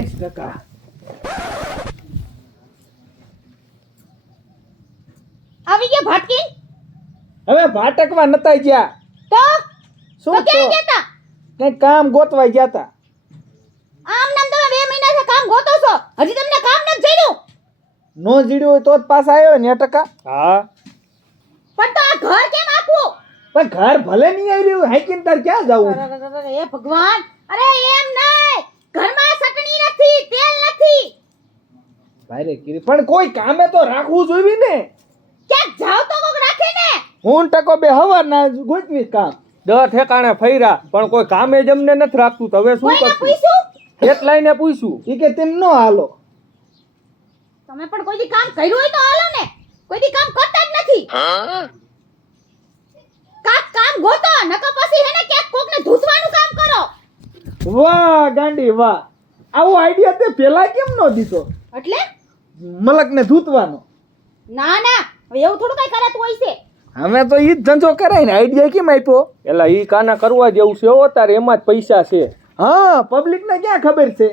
ટકા આવી ગયા ભાટકી હવે ભાટકવા નતા ગયા તો શું તો ક્યાં ગયા તા કઈ કામ ગોતવા ગયા તા આમ નામ તમે 2 મહિનાથી કામ ગોતો છો હજી તમને કામ નથી જડ્યું નો જીડ્યું હોય તો જ પાછા આવ્યો ને ટકા હા પણ તો આ ઘર કેમ આખું પણ ઘર ભલે નહીં આવી રહ્યું હાઈકીન તાર ક્યાં જવું અરે ભગવાન અરે એમ નહીં ઘરમાં ચટણી નથી તેલ નથી ભારે કીરી પણ કોઈ કામે તો રાખવું જોઈએ ને ક્યાંક જાવ તો કોક રાખે ને હું ટકો બે હવાર ના ગોતવી કામ 10 ઠેકાણે ફર્યા પણ કોઈ કામે જ અમને નથી રાખતું તો હવે શું કોઈને કરશું પૂછ્યું એટલાઈને પૂછ્યું ઈ કે તેમ નો હાલો તમે પણ કોઈ દી કામ કર્યું હોય તો હાલો ને કોઈ દી કામ કરતા જ નથી કાક કામ ગોતો નકર પછી હેને ક્યાંક કોકને ધૂસવાનું કામ કરો વાહ ગાંડી વાહ આવો આઈડિયા તે પેલા કેમ નો દીધો એટલે મલકને ધૂતવાનો ના ના હવે એવું થોડું કઈ કરાતું હોય છે અમે તો ઈ જ ધંધો કરાય ને આઈડિયા કેમ આપ્યો એલા ઈ કાના કરવા જેવું છે હો તારે એમાં જ પૈસા છે હા પબ્લિક ને ક્યાં ખબર છે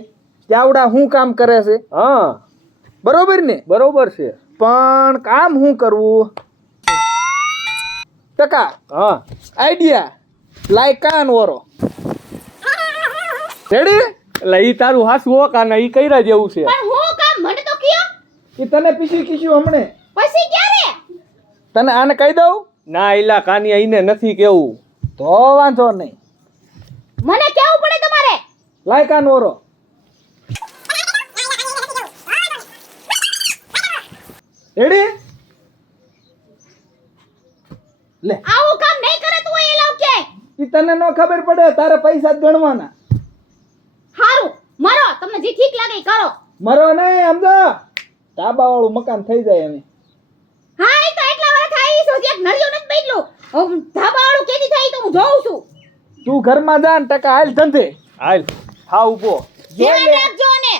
કે આવડા હું કામ કરે છે હા બરોબર ને બરોબર છે પણ કામ હું કરવું ટકા હા આઈડિયા લાય કાન ઓરો રેડી એટલે ઈ તારું હાસું હો કાના ઈ કર્યા જેવું છે પણ હું કામ મને તો કયો ઈ તને પીસી કીશું હમણે પછી ક્યારે તને આને કહી દઉં ના એલા કાનિયા ઈને નથી કેવું તો વાંધો નહીં મને કેવું પડે તમારે લાય કાન ઓરો રેડી લે આવું કામ નહીં કરાતું હોય એ લાવ કે ઈ તને નો ખબર પડે તારે પૈસા જ ગણવાના હારું મરો તમને જે ઠીક લાગે ઈ કરો મરો નહીં સમજો ધાબા વાળું મકાન થઈ જાય અમે હા એ તો એટલા વાર થાય છે એક નળિયો નથી બદલું ધાબા વાળું કેદી થાય તો હું જોઉં છું તું ઘરમાં જા ને ટકા હાલ ધંધે હાલ હા ઉભો ધ્યાન રાખજો ને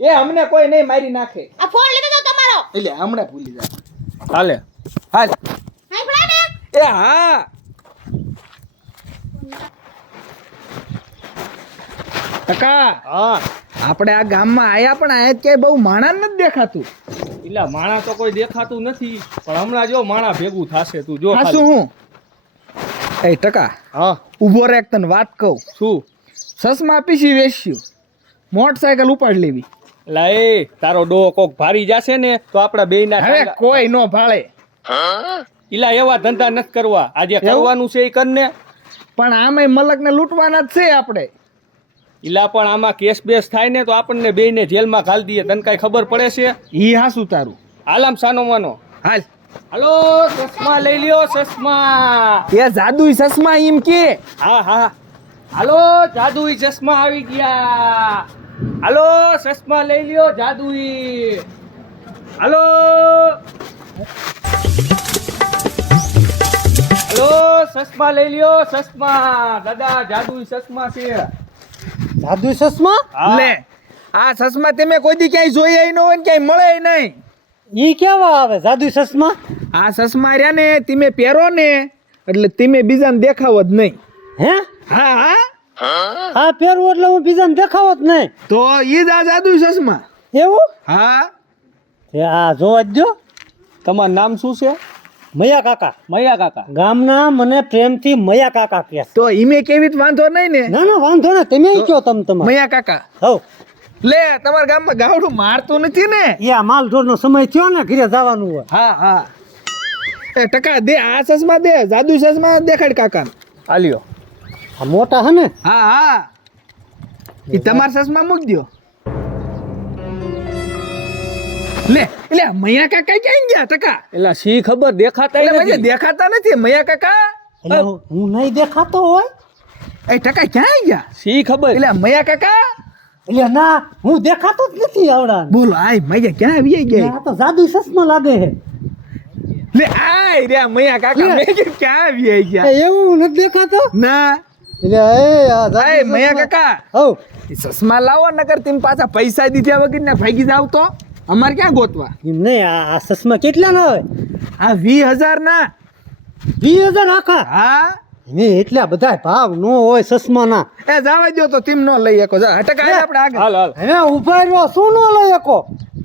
એ અમને કોઈ નહીં મારી નાખે આ ફોન લેતો જાવ તમારો એટલે હમણાં ભૂલી જા હાલે હાલ હાઈ પડા ને એ હા ટકા હા આપણે આ ગામમાં આયા પણ આયા ક્યાંય બહુ માણા નથી દેખાતું એલા માણા તો કોઈ દેખાતું નથી પણ હમણાં જો માણા ભેગું થાશે તું જો હા ખાલી. શું હું એ ટકા હા ઊભો રે તને વાત કહું શું સસમા પીસી વેચ્યું મોટરસાયકલ ઉપાડ લેવી એલા એ તારો ડો કોક ભારી જાશે ને તો આપડા બેયના હવે કોઈ નો ભાળે એલા એવા ધંધા નથી કરવા આજે કરવાનું છે એ કરને પણ આમે મલકને લૂંટવાના જ છે આપણે એલા પણ આમાં કેસ બેસ થાય ને તો આપણને બેયને જેલમાં ઘાલ દઈએ તને કાંઈ ખબર પડે છે ઈ હાસું તારું આલામ સાનો માનો હાલ હાલો ચશ્મા લઈ લ્યો ચશ્મા એ જાદુઈ સસમા ઈમ કે હા હા હાલો જાદુઈ ચશ્મા આવી ગયા હાલો ચશ્મા લઈ લ્યો જાદુઈ હાલો હાલો ચશ્મા લઈ લ્યો ચશ્મા દાદા જાદુઈ ચશ્મા છે જાદુ ચશ્મા હા. લે આ સસમા તમે કોઈ દી ક્યાંય જોયા ન હોય ને ક્યાંય મળે નહીં ઈ કેવા આવે જાદુ ચશ્મા આ સસમા રહ્યા ને તમે પહેરો ને એટલે તમે બીજાને દેખાવો જ નહીં હે હા હા હા પહેરવું એટલે હું બીજાને દેખાવો જ નહીં તો ઈ જ આ જાદુ સસમા એવું હા એ આ જોવા જ દો તમારું નામ શું છે મયા કાકા મયા કાકા ગામના મને પ્રેમથી મયા કાકા કહે છે. તો ઈમે કેવી વાંધો નહીં ને ના ના વાંધો ને તમે કયો તમારે મયા કાકા હવ લે તમારા ગામમાં ગાવડું મારતું નથી ને એ આ માલઢોરનો સમય થયો ને ઘરે જવાનું હોય હા હા એ ટકા દે આ સસમા દે જાદુ સસમા દેખાડ કાકા આલ્યો આ મોટા હે ને હા હા ઈ તમારા સસમા મૂક દ્યો લે એટલે મયા કાકા ક્યાં ગયા ટકા એલા શી ખબર દેખાતા એટલે મને નથી દેખાતા નથી મયા કાકા એટલે હું નહીં દેખાતો હોય એ ટકા ક્યાં ગયા શી ખબર એટલે મયા કાકા એટલે ના હું દેખાતો જ નથી આવડા બોલો આય મયા ક્યાં આવી ગયા આ તો જાદુ ચશ્મા લાગે છે લે આય રે મયા કાકા લે. મેં કીધું ક્યાં આવી ગયા એવું નથી દેખાતો ના એટલે એ આ જાદુ આય મયા ચશ્મા- કાકા હવ ઈ ચશ્મા લાવો નકર તેમ પાછા પૈસા દીધા વગર ને ભાગી જાવ તો અમારે ક્યાં ગોતવા એમ નહીં આ ચશ્મા કેટલા ના હોય આ 20,000 ના 20,000 આખા હા મેં એટલા બધા ભાવ નો હોય ચશ્માના. એ જવા દો તો તેમ નો લઈ શકો જા હટક આય આપણે આગળ હાલ હાલ હવે ઉભા રહ્યો શું નો લઈ શકો?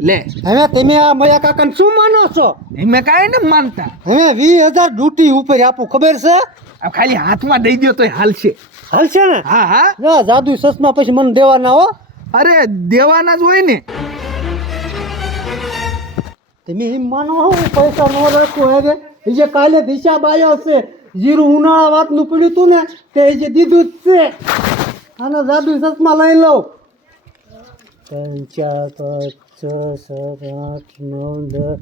લે હવે તમે આ મયા કાકાને શું માનો છો? એમે કાંઈ ન માનતા હવે 20,000 ડ્યુટી ઉપર આપું ખબર છે? આ ખાલી હાથમાં દઈ દો તોય હાલશે હાલશે ને? હા હા ના જાદુ ચશ્મા પછી મને દેવાના હો. અરે દેવાના જ હોય ને તમે એમ માનો હો પૈસા નો રાખો હવે જે કાલે હિસાબ આવ્યો છે જીરું ઉનાળા વાતનું પડ્યું હતું ને તે જે દીધું જ છે. આના જાદુ ચશ્મા લઈ લઉં. 3 4 5 6 7 8 9 10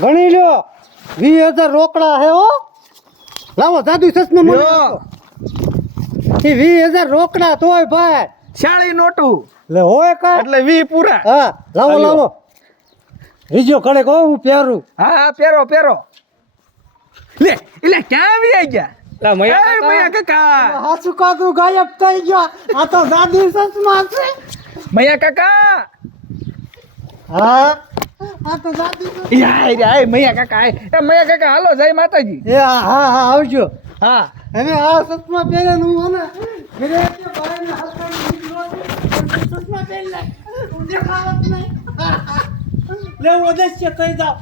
ગણી લ્યો 20,000 રોકડા હે હો. લાવો જાદુ ચશ્મા મને લ્યો. આપો. એ 20,000 રોકડા તોય ભાઈ શાળી નોટું એટલે હોય કા એટલે 20 પૂરા હા લાવો હાલ્યો. લાવો રીજો કડે કહો હું પહેરું. હા હા પહેરો પહેરો લે એટલે ક્યાં આવી ગયા લા મયા એ મયા કાકા હાચું કાદુ ગાયબ થઈ ગયા. આ તો જાદુ ચશ્મા છે. મયા કાકા હા આ તો જાદુ ચશ્મા. આય મયા કાકા આય એ મયા કાકા હાલો જય માતાજી એ હા હા આવજો. હા હવે આ ચશ્મા પહેરીને હું હે ને ઘરે કે ભાઈને હસવાનું નીકળો છે. ચશ્મા પહેરી લે હું દેખાવત નહીં. લે ઓદેશ્ય કહી જાવ.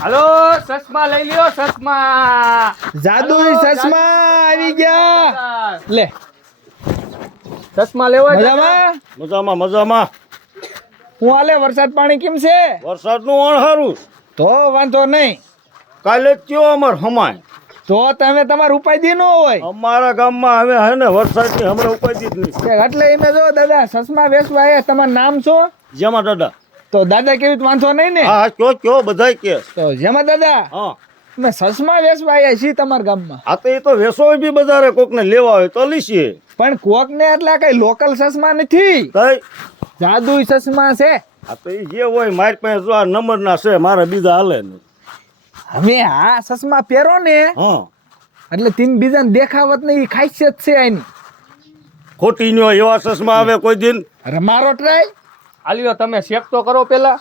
હાલો ચશ્મા લઈ લ્યો ચશ્મા જાદુઈ હાલો, ચશ્મા આવી ગયા લે ચશ્મા લેવા મજામાં મજામાં મજામાં. હું હાલે વરસાદ પાણી કેમ છે વરસાદનું અણહારું તો વાંધો નહીં કાલે જ કયો અમાર હમાય. તો તમે તમારું ઉપાય ન હોય અમારા ગામમાં હવે હે ને વરસાદની હમણાં ઉપાધિ જ નહીં. કે એટલે એમે જો દાદા ચશ્મા વેચવા આયા તમારું નામ શું જેમાં દાદા તો દાદા કેવી વાંધો નહીં ને હા કયો બધાય કે તો જેમાં દાદા હા મેં ચશ્મા વેચવા આયા છીએ તમારા ગામમાં આ તો એ તો વેસો બી બજારે કોકને લેવા હોય તો લીસીએ. પણ કોક ને એટલે કઈ લોકલ ચશ્મા નથી કઈ જાદુઈ ચશ્મા છે આ તો એ જે હોય મારી પાસે જો આ નંબરના છે મારે બીજા હાલે નહીં. હવે આ ચશ્મા પહેરો ને હા એટલે તીન બીજાને દેખાવત નહીં ઈ ખાસિયત છે એની ખોટી ન્યો એવા ચશ્મા આવે કોઈ દિન. અરે મારો ટ્રાય હાલ્યો તમે ચેક તો કરો પેલા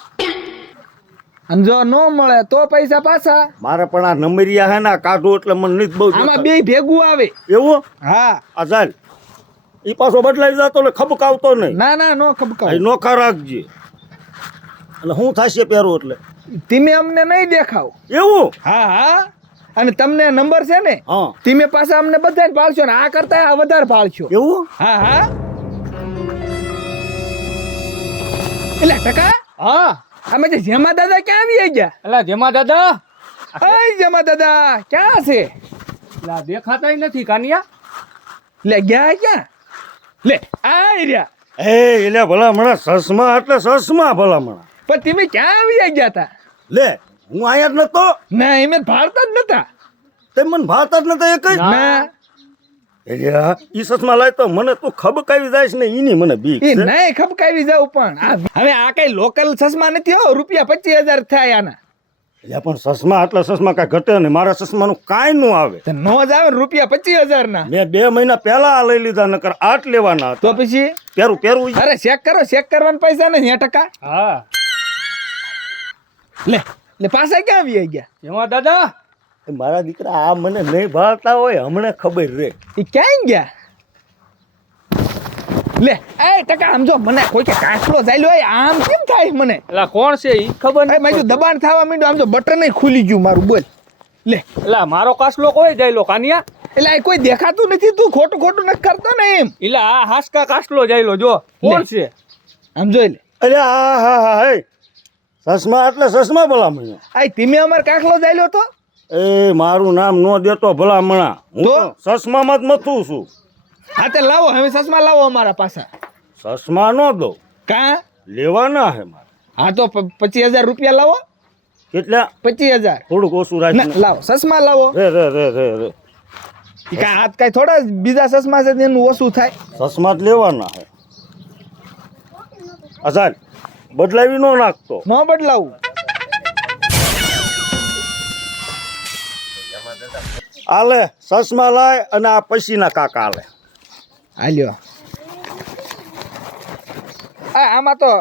અને જો ન મળે તો પૈસા પાછા મારે પણ આ નંબરિયા હે ને આ કાઢું એટલે મને નથી બહુ આમાં દેખાય. બે ભેગું આવે એવું હા આ ચાલ ઈ પાછો બદલાઈ જતો એટલે ખબકાવતો નહીં. ના ના નો આ ખબકાવ નોખા રાખજે એટલે હું થશે પહેરું એટલે તમે અમને નહીં દેખાવ એવું. હા હા અને તમને નંબર છે ને હા તમે પાછા અમને બધાને પાળશો ને આ કરતા આ વધારે પાળશો એવું. હા હા એટલે ટકા હા અમે જે જેમા દાદા ક્યાં આવી ગયા એલા જેમાં દાદા અય જેમા દાદા ક્યાં છે લા દેખાતાય નથી કાનિયા લે ગયા ક્યાં લે આ રહ્યા એ એટલે ભલામણા ચશ્મા એટલે ચશ્મા ભલામણા. પણ તમે ક્યાં આવી ગયા તા લે હું આયા જ નતો. ના એમે ભારતા જ નતા તે મને ભાતા જ નતા એ કઈ. ના એટલે ઈ ચશ્મા લાય તો મને તું ખબકાવી જાય છે ને ઈની મને બીક એ છે. નહીં ખબકાવી જાવ પણ હવે આ કઈ લોકલ ચશ્મા નથી હો રૂપિયા 25,000 થાય આના એટલે પણ ચશ્મા એટલે ચશ્મા કાંઈ ઘટે નહીં. મારા ચશ્માનું કાંઈ નું આવે. તો નો જ આવે ને રૂપિયા 25,000 ના મેં 2 મહિના પહેલા આ લઈ લીધા નકર 8 લેવાના તો હતા. પછી પહેરું અરે ચેક કરો ચેક કરવાના પૈસા નથી 9%. હા લે લે પાછા ક્યાં આવી ગયા જેમાં દાદા મારા દીકરા આ મને નહીં ભાળતા હોય હમણાં ખબર રે. એ ક્યાં ગયા લે એ ટકા આમ જો મને કોઈ કે કાચલો ચાલ્યો હોય આમ કેમ થાય મને એલા કોણ છે ઈ ખબર એ નહીં મારું દબાણ થવા માંડ્યું આમ જો બટન નહીં ખુલી ગયું મારું બોલ લે એલા મારો કાસલો કોઈ જાયલો કાનિયા એટલે આ કોઈ દેખાતું નથી તું ખોટું ખોટું નથી કરતો ને એમ એલા આ હાસકા કાસલો જાયલો જો કોણ છે આમ જોઈ લે અરે હા હા હા હે ચશ્મા એટલે ચશ્મા ભલામણા. આ તમે અમાર કાખલો ચાલ્યો તો એ મારું નામ નો દેતો ભલામણા. હું તો? તો ચશ્મામાં જ મથું છું. હા તે લાવો હવે ચશ્મા લાવો અમારા પાછા ચશ્મા નો દઉં કા લેવાના હે મારે. હા તો 25,000 રૂપિયા લાવો કેટલા 25,000 થોડુંક ઓછું ના રાખીને. લાવો ચશ્મા લાવો રે રે રે રે રે ઈ કાંઈ હાથ કાંઈ થોડા બીજા ચશ્મા છે એનું ઓછું થાય ચશ્મા જ લેવાના હે. અસાલ બદલાવી નો નાખતો. ન બદલાવું આલે ચશ્મા લાય અને આ પછીના કાકા આલે. હાલ્યો આમાં તો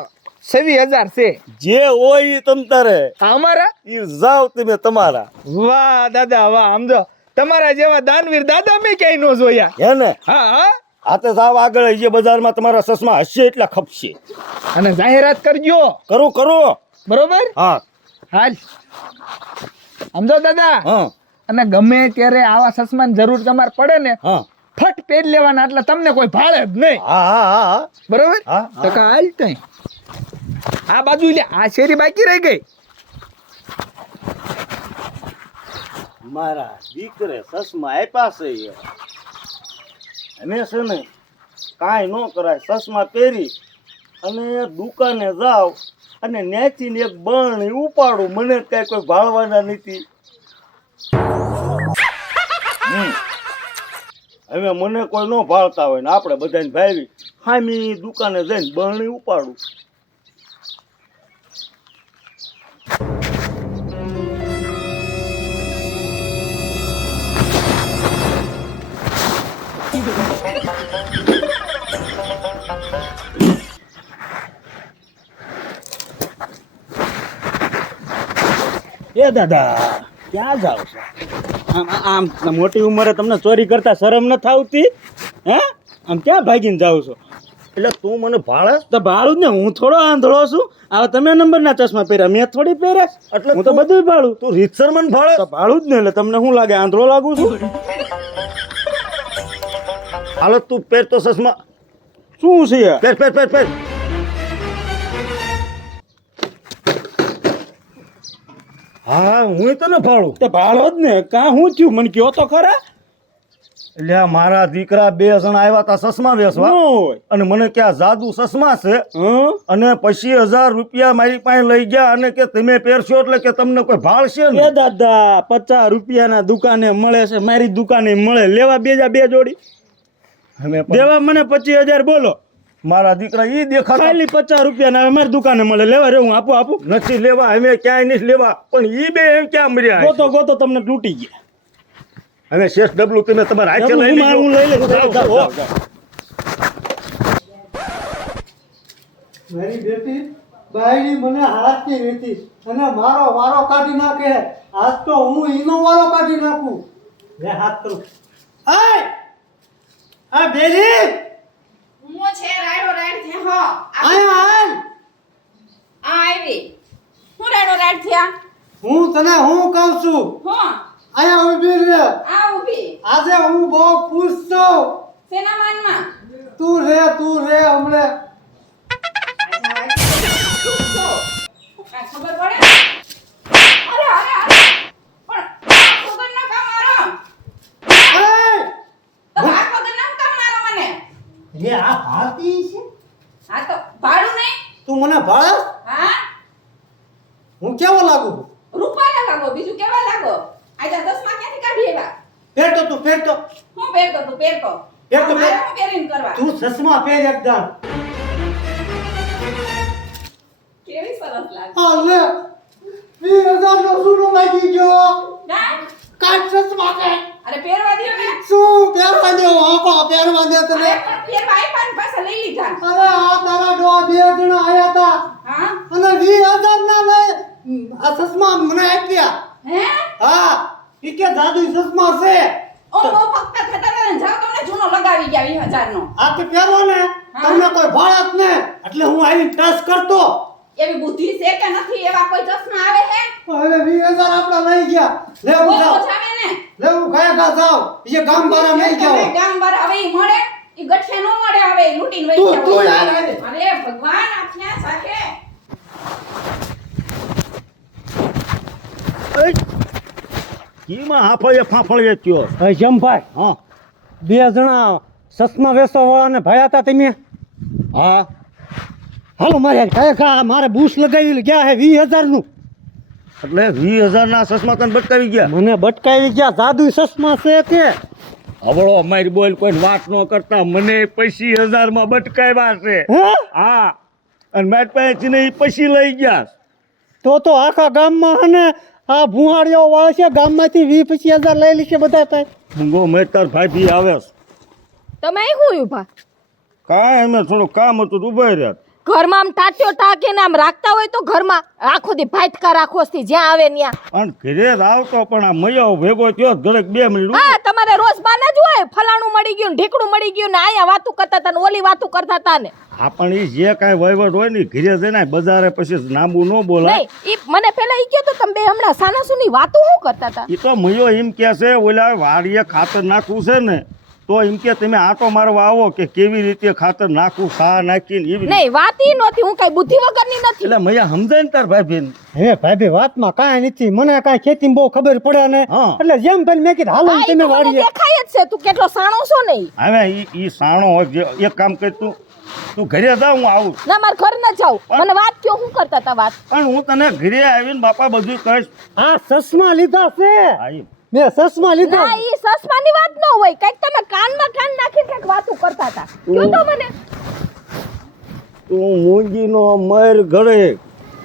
26,000 છે. જે હોય ઈ તમ તારે આ અમારા? ઈ જાવ તમે તમારા વાહ દાદા વાહ, સમજો તમારા જેવા દાનવીર દાદા મેં ક્યાંય નો જોયા. હે ને હા હા. આ તો જાવ આગળ જે બજારમાં તમારા ચશ્મા હશે એટલા ખપશે. અને જાહેરાત કરજો, કરો કરો. બરોબર? હા હાલ સમજો દાદા. હા અને ગમે ત્યારે આવા ચશ્માની જરૂર તમારે પડે ને, હા ફટ પહેરી લેવાના, એટલે તમને કોઈ ભાળે જ નહીં. હા હા હા બરોબર? હા, હા. તો કા હાલ તઈ આ બાજુ લે, આ શેરી બાકી રહી ગઈ. મારા દીકરે ચશ્મા આપ્યા છે અમે છે ને કાંઈ ન કરાય, ચશ્મા પહેરી અને દુકાને જાવ અને નેચીને એક બરણી ઉપાડું, મને કાંઈ કોઈ ભાળવાના નથી. હવે મને કોઈ ન ભાળતા હોય ને આપણે બધાને ભાવી હામી દુકાને જઈને બરણી ઉપાડું. એ દાદા ક્યાં જાવ છો? આમ મોટી ઉંમરે તમને ચોરી કરતા શરમ ન આવતી? હે આમ ક્યાં ભાગીને જાવ છો? એટલે તું મને ભાળે તો ભાડું જ ને, હું થોડો આંધળો છું. હવે તમે નંબરના ચશ્મા પહેર્યા, મેં થોડી પહેર્યા. એટલે હું તો બધું ભાડું. તું રીતસર મને ભાળે તો ભાડું જ ને, એટલે તમને શું લાગે આંધળો લાગુ છું? હાલો તું પહેર તો ચશ્મા. શું છે? પહેર પહેર પહેર પહેર. હા હું તને ભાડું. તે ભાડો જ ને, કાં હું થયું મને કયો તો ખરા. એટલે મારા દીકરા 2 જણા આવ્યા હતા ચશ્મા વેચવા, અને મને કે આ જાદુ ચશ્મા છે, અને 25,000 રૂપિયા મારી પાસે લઈ ગયા, અને કે તમે પહેરશો એટલે કે તમને કોઈ ભાળશે ને. એ દાદા 50 રૂપિયાના દુકાને મળે છે, મારી દુકાને મળે. લેવા બેજા 2 જોડી, દેવા મને 25,000 બોલો. મારા દીકરા ઈ દેખા ખાલી 50 રૂપિયા મારી દુકાને મળે. લેવા રે હું આપું નથી લેવા, અમે ક્યાંય નથી લેવા. પણ ઈ બે ક્યાં મર્યા? ગોતો તમને તૂટી ગયા. હવે શેષ ડબલું તમે તમારા હાથે લઈ લેજો. હું લઈ લઉં. મારી બેટી બાયડી મને હાથથી રહેતી અને મારો વારો કાઢી નાખે. આજ તો હું એનો વારો કાઢી નાખું. લે હાથ કરું. આય આ બેરી હું છે રાડો રાડ છે હો. આય હાલ. આવી હું રાડો રાડ થયા. હું તને હું કહું છું, હો આયા ઊભી રહે. આ ઊભી આજે હું બહુ ખુશ છું. સેના માનમાં તું રે હમણે. ખબર પડે? અરે અરે અરે પણ ખબર ન કામ મારો. આય તો આ ખબર ન કામ મારો મને. લે આ ભાતી છે. હા તો ભાડું નહીં. તું મને ભાળે? હા હું કેવો લાગુ? રૂપાલા લાગો, બીજું કેવા લાગો? આજા ચશ્મા ક્યાંથી કાઢી એવા? પહેરતો તું પહેરતો. હું પહેરતો તું પહેરતો. પહેરતો મારે હું પહેરીને કરવા? તું ચશ્મા પહેર એકદમ. કેવી સરસ લાગે. હા લે 20,000 નો સોનો લાગી ગયો. ના કાઢ ચશ્મા કે. અરે પહેરવા દ્યો ને. શું પહેરવા દે? આંખો પહેરવા દે તને. અરે પણ પહેરવા આપ્યા ને પાછા લઈ લીધા. અરે આ તારા ડો 2 જણા આયા હતા હા અને 20,000 ના લઈ આ ચશ્મા મને આપ્યા. હે હા ઈ કે જાદુ ચશ્મા છે. ઓ બહુ પક્કા થતા હતા ને, જાઓ તમને જૂનો લગાવી ગયા 20,000 નો. આ તે પહેરો ને તમને કોઈ ભાળત ને, એટલે હું આવી ટચ કરતો. એવી બુદ્ધિ છે કે નથી? એવા કોઈ ચશ્મા આવે છે? હવે 20,000 આપડા લઈ ગયા. લે હું કોઈ જાઉં. ઓછાવે ને. લે હું કયા જાઉં. ઈ ગામ બારા નહીં જાઉં. તમે ગામ બાર હવે ઈ મળે, ઈ ગઠિયા નો મળે હવે, ઈ લૂંટીને વહી તું ગયા યાર હોય. આવે. અરે ભગવાન આખ્યા સાથે. કીમાં હાફળીએ ફાફળીએ કયો. એ જમભાઈ હા 2 જણા ચશ્મા વેચવા વાળાને ભાયા હતા તમે. હા હાલો મારે કયા મારે બૂસ લગાવી ગયા હે 20,000 નું. એટલે 20,000 ના ચશ્મા તને બટકાવી ગયા. મને બટકાવી ગયા. જાદુ ચશ્મા છે તે. હવળો અમારી બોલ કોઈ વાત ન કરતા, મને 25,000 માં બટકાવ્યા છે. હે હા અને મારી પાસેથી ને ઈ પછી લઈ ગયા. તો આખા ગામમાં હે ને આ ભુહાડીઓ વાળા છે, ગામમાંથી 20-25,000 લઈ લેશે બધા થાય. મૂંગો મેં તાર ભાઈ આવે છે. તમે અહીં હું ઊભા? કાંઈ અમે થોડું કામ હતું તો ઉભા રહ્યા. ઘરમાં આમ ટાટ્યો ટાકીને આમ રાખતા હોય તો ઘરમાં આખો દી ભાટકા રાખો થી જ્યાં આવે ત્યાં અને ઘરે આવતો પણ આ મયો ભેગો થયો ઘડીક 2 મિનિટ હા તમારે રોજ બાના જ હોય ફલાણું મળી ગયું ને ઢીકડું મળી ગયું ને અહીંયા વાતું કરતા હતા ને ઓલી વાતું કરતા હતા ને આપણ ઈ જે કાંઈ વહીવટ હોય ને ઈ ઘરે જઈને બજારે પછી લાંબુ ન બોલાય નહીં ઈ મને પેલા ઈ કયો તો તમે બે હમણાં સાનાસુની વાતું શું કરતા હતા ઈ તો મયો એમ કે છે ઓલા વાડીએ ખાતર નાખવું છે ને તો એમ કે તમે આટો મારવા આવો કે કેવી રીતે ખાતર નાખવું સા નાખીને એવી નહીં વાત ઈ નહોતી હું કઈ બુદ્ધિ વગરની નથી એટલે મૈયા સમજાય ને તાર ભાભી હે ભાભી વાતમાં કાંઈ નથી મને કાંઈ ખેતીમાં બહુ ખબર પડે ને હા. એટલે જેમ પેલી મેં કીધું હાલો ને હા, ઈ તમે તો મને વાડીએ દેખાય જ છે તું કેટલો સાણો છો ને ઈ. હવે ઈ સાણો હોય જે એક કામ કર તું ઘરે જા હું આવું ના માર ઘર ન જાવ મને વાત કયો હું કરતા હતા વાત પણ હું તને ઘરે આવીને બાપા બધું કહીશ આ ચશ્મા લીધા છે આઈ મેં ચશ્મા લીધા ના ઈ સસમાની વાત ન હોય કઈક તમે કાનમાં કાન નાખીને કઈક વાતું કરતા હતા કયો તો મને તું મૂંગીનો મર ઘરે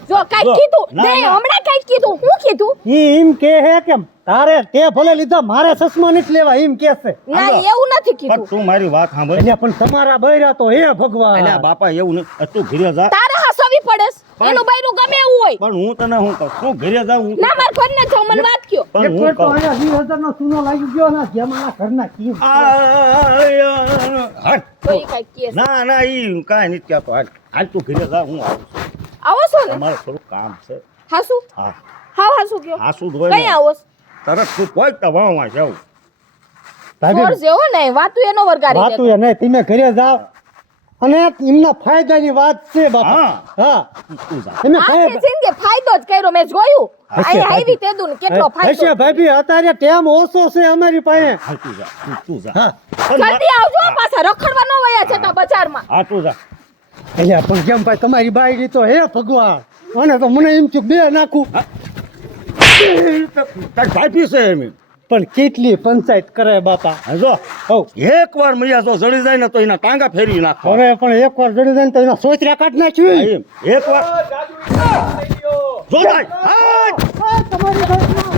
જો કઈક જો, કીધું ના, નહીં ના. હમણાં કઈક કીધું હું કીધું ઈ એમ કે હે કે તારે તે ભલે લીધા મારે ચશ્મા નથી લેવા એમ કે છે ના એવું નથી પણ કીધું તું મારી વાત સાંભળ એટલે પણ તમારા બૈરા તો હે ભગવાન એટલે બાપા એવું નહીં તું ઘરે જા તારે હસવી પડેસ એનું બૈરું ગમે એવું હોય પણ હું તને હું કહું તું ઘરે જા હું ના માર ઘર ન જાવ મને વાત કયો પણ એક હું વાર તો કહું અહીંયા 20,000 નો ચૂનો લાગી ગયો ને જે મારા ઘરના કી હટ તો ઈ કઈક કહે છે. ના ના ઈ કાંઈ નથી કહેતો હાલ તું ઘરે જા હું આવું છું આવો છો ને અમારે થોડું કામ છે હાસુ હા હાસુ કયો આ શું હોય કઈ આવો છો? તરત તું પહોંચતા વાવા જાઉં ચોર ભાભી જેવો ને વાતું એનો વરગારી વાતું એ નહીં તમે ઘરે જાઓ અને એમના ફાયદાની વાત છે બાપા હા તું જા તમે આખી જિંદગી ફાયદો જ કર્યો મેં જોયું અહીં આવી તેદું ને કેટલો ફાયદો હશે ભાભી અત્યારે ટેમ ઓછો છે અમારી પાસે હાલ તું જા તું જા હા જલ્દી આવજો પાછા રખડવા ન વયા જતા બજારમાં હા તું જા એટલે પણ કેમ ભાઈ તમારી બાયડી તો હે ભગવાન અને તો મને એમ થયું બે નાખું તાર ભાભી છે એમ પણ કેટલી પંચાયત કરે બાપા હા જો હવ એક વાર મૈયા જો જડી જાય ને તો એના ટાંગા ફેરવી નાખો હવે પણ એક વાર જડી જાય ને તો એના સોચરા કાઢ નાખ્યું એમ એક વાર જો ભાઈ હાય! તમારી બાજુમાં